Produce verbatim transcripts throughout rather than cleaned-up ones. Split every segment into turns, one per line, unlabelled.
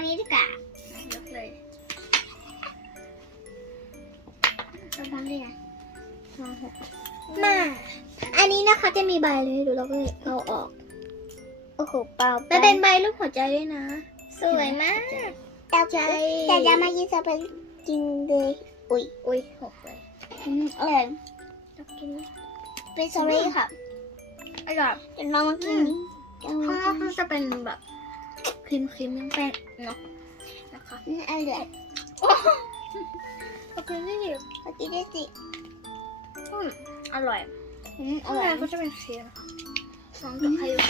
นี้ดีกว่ายกเลยระวังด้วยนะมาอันนี้นะคะจะมีใบเลยดูเราก็เอาออกโอ้โหเปล่ามันเป็นใบรูปหัวใจด้วยนะสวยมากแต่แต่จะมายินจะไปกินเลยอุ้ยอุ้ยหกเลยอืมอร่อยจะกินเป็นสตรอเบอรี่ค่ะอร่อยเดี๋ยวเรามากินข้างนอกก็จะเป็นแบบครีมครีมแป้งเนาะนะคะอืมอร่อยขอบคุณที่ดิขอบคุณที่ดิอืมอร่อยอืมอร่อยก็จะเป็นเค้กนะคะลองกับใครดู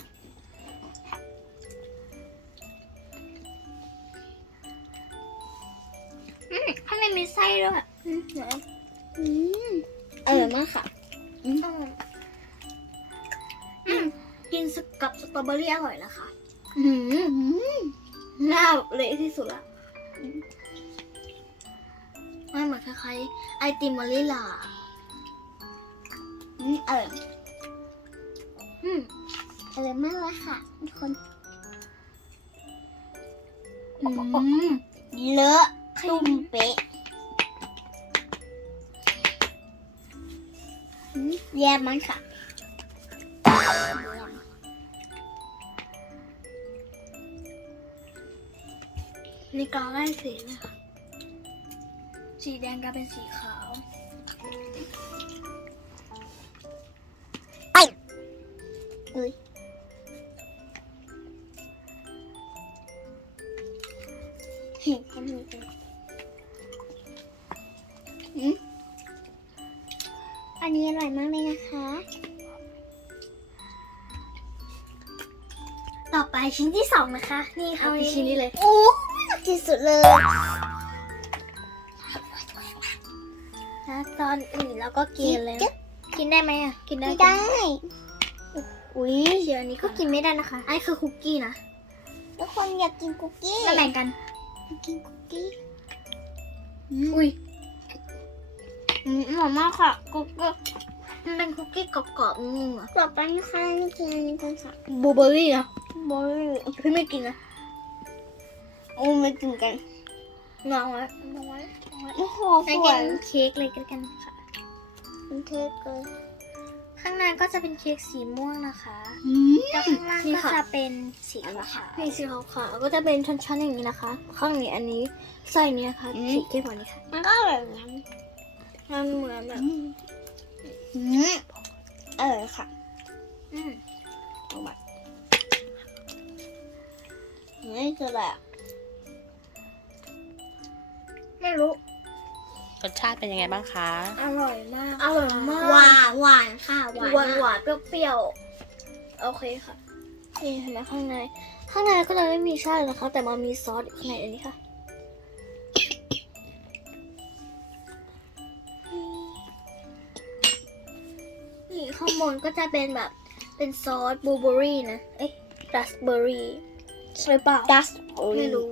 อืมข้างในมีไส้ด้วยอืมเดี๋ยวอืมอร่อยมากค่ะอืมอืมกินกับสตรอเบอรี่อร่อยนะคะอืมน่าเละที่สุดละมันเหมือนคล้ายๆไอติมวานิลลาอืมอร่อยอืมอร่อยมากเลยค่ะทุกคนอืมเลอะตุ้มเป๊ะแย่มันค่ะนี่กาไล่สีเลยค่ะสีแดงกลายเป็นสีขาวไอ้เอ้ยเห็นเขามีเป็นอืมอันนี้อร่อยมากเลยนะคะต่อไปชิ้นที่สองนะคะนี่ค่ะชิ้นนี้เลยโอ้ที่สุดเลยนะตอนอื่นเราก็กินเลยกินได้ไหมอ่ะกินได้ได้อุ้ยเดี๋ยวอันนี้ก็กินไม่ได้นะคะไอ้คือคุกกี้นะทุกคนอยากกินคุกกี้มาแบ่งกันกินคุกกี้อุ้ยอืมอร่อยมากค่ะคุกกี้มันเป็นคุกกี้กรอบๆนุ่มๆอ่ะต่อไปนะคะนี่กินอันนี้กันค่ะบลูเบอร์รี่นะบลูเบอร์รี่พี่ไม่กินนะโอ้ไม่กินกันวางไว้วางไว้โอ้โหสวยเค้กเลยกันค่ะเป็นเค้กเลยข้างในก็จะเป็นเค้กสีม่วงนะคะแล้วข้างล่างก็จะเป็นสีขาวนี่สีขาวๆก็จะเป็นชั้นๆอย่างนี้นะคะข้างนี้อันนี้ไส้นี้ค่ะสีเข้มกว่านี้ค่ะมันก็แบบนั้นมันเหมือนแบบอืมเออค่ะอืมเอามานี่คืออะไรไม่รู้
รสชาติเป็นยังไงบ้างคะ
อร่อยมากอร่อยมากหวานหวานค่ะหวานหวานหวานเปรี้ยวๆโอเคค่ะนี่เห็นไหมข้างในข้างในก็จะไม่มีไส้นะคะแต่มันมีซอสอยู่ข้างในอันนี้ค่ะนี่ข้างบนก็จะเป็นแบบเป็นซอสบลูเบอร์รี่นะเอ๊ะราสเบอร์รี่ใช่เปล่าราสไม่รู้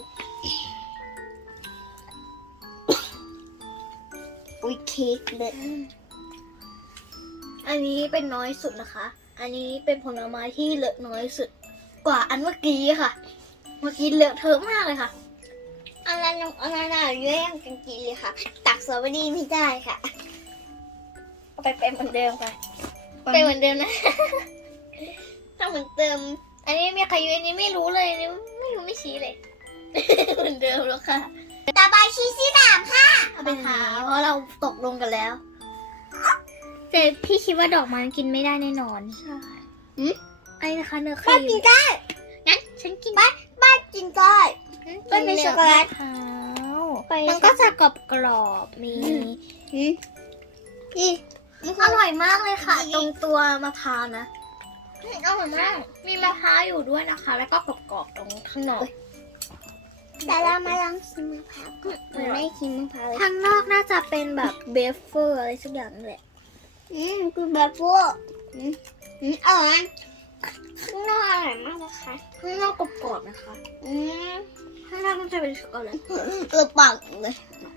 อุ้ยเค้กเลยอันนี้เป็นน้อยสุดนะคะอันนี้เป็นผลไม้ที่เลอะน้อยสุดกว่าอันเมื่อกี้ค่ะเมื่อกี้เลอะเทอะมากเลยค่ะอันนั้นอันนั้นอ่ะเยอะยังกันกินเลยค่ะตักสตรอเบอรี่ไม่ได้ค่ะเอาไปเป็นเหมือนเดิมค่ะเป็นเหมือนเดิมนะถ้าเหมือนเดิมอันนี้มีใครอยู่อันนี้ไม่รู้เลยนี่ไม่รู้ไม่ชี้เลยเหมือนเดิมแล้วค่ะต่อไปชี้ที่สามค่ะเอาเป็นนี้เพราะเราตกลงกันแล้วแต่พี่คิดว่าดอกมันกินไม่ได้แน่นอนใช่อืมไอ้นะคะเนื้อครีมกินได้งั้นฉันกินบ้านบ้านกินได้บ้านเป็นช็อกโกแลตมันก็จะกรอบกรอบมีนี่อร่อยมากเลยค่ะตรงตัวมะพร้าวนะอร่อยมากมีมะพร้าวอยู่ด้วยนะคะแล้วก็กรอบๆตรงข้างนอกแต่เรามาลองชิมมะพร้าวก็ไม่ชิมมะพร้าวข้างนอกน่าจะเป็นแบบเบฟเฟอร์อะไรสักอย่างแหละอืมคือเบฟเฟอร์อืมอืมอร่อยข้างนอกอร่อยมากนะคะข้างนอกกรอบๆนะคะอืมข้างนอกมันจะเป็นช็อกโกแลตเออปากเลย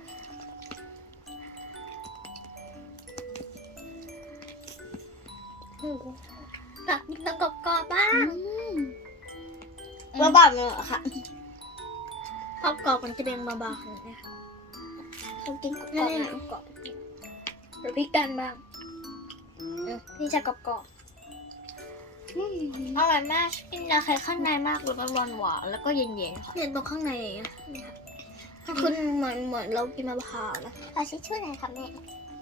แบบมีตะกรอบๆบ้างว่าแบบนี้เหรอคะอบกรอบมันจะเป็นบางๆขนาดนี้ค่ะเขากินกรอบๆนะกรอบๆเดี๋ยวพี่กันบ้างพี่จะกรอบๆอร่อยมากกินยาไข่ข้างในมากเลยมันหวานหวานแล้วก็เย็นๆค่ะเย็นตรงข้างในอย่างเงี้ยถ้าคุณเหมือนเหมือนเรากินมะพร้าวนะเอาชิชชู่หน่อยค่ะแม่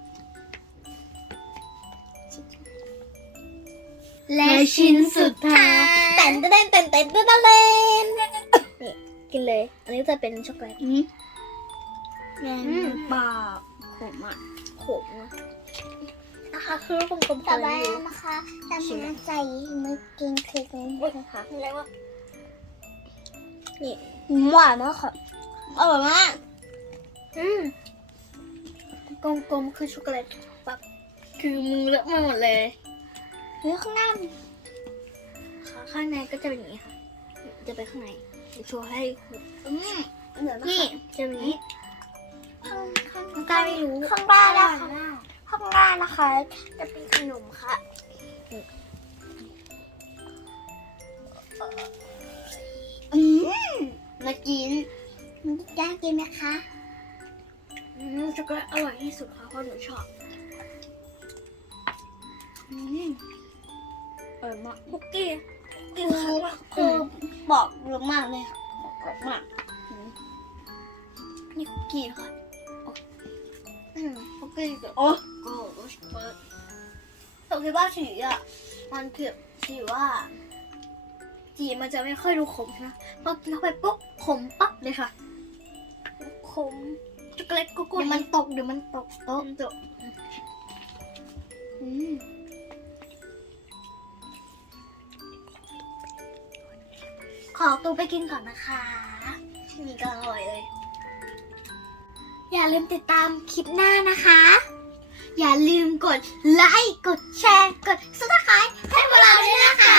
และชิ้นสุดท้ายเต้นเต้นเต้นเต้นเต้นเต้นเต้นนี่กินเลย อันนี้จะเป็นช็อกโกแลตแรงปากขมอ่ะขมนะนะคะคือลูกกลมๆ
ต่อไป
เลย
นะคะจะมาใส่มือกินเค้กนี้นะคะ
อะไรวะนี่
หวานมากค่ะอร่อยมาก
อืมกลมๆคือช็อกโกแลตแบบคือมึงเลอะมาหมดเลย
เฮ้ยข้างหน้า
ค่ะข้างในก็จะเป็นอย่างนี้ค่ะ จะไปข้างในเดี๋ยวโชว์ให้คุณ
อืมเหลือ
นี่จะเป็นอย่างนี้
ข้างข้าง
น้องกายไม่รู้
ข้างล่างนะ
อ
คะ
ร่อยมาก
ข้างล่างนะคะ จะเป็นขนมค่ะอืมมากินอยากกินไหมคะ
อืมช็อกโกแลตอร่อยที่สุดค่ะเพราะหนูชอบ
อืม
อร่อยมากคุกกี้คุกกี้
คือ
ค่ะ
คือบอกเยอะมากเลยค่ะบอกมาก
นี่คุกกี้ค่ะอืมคุกกี้กับ
โอ้
โอ้โหเปิดผมคิดว่าสีอ่ะมันคือสีว่าสีมันจะไม่ค่อยดูขมนะพอกินเข้าไปปุ๊บขมปั๊บเลยค่ะขมช็อกโกแลตกุ๊ก
เดี๋ยวมันตกเดี๋ยวมันตก
โต๊ะโต๊ะ
อืม
ขอตัวไปกินก่อนนะคะนี่ก็อร่อยเลย อย่าลืมติดตามคลิปหน้านะคะ อย่าลืมกดไลค์ กดแชร์ กด ซับสไครบ์ ให้พวกเราด้วยนะคะ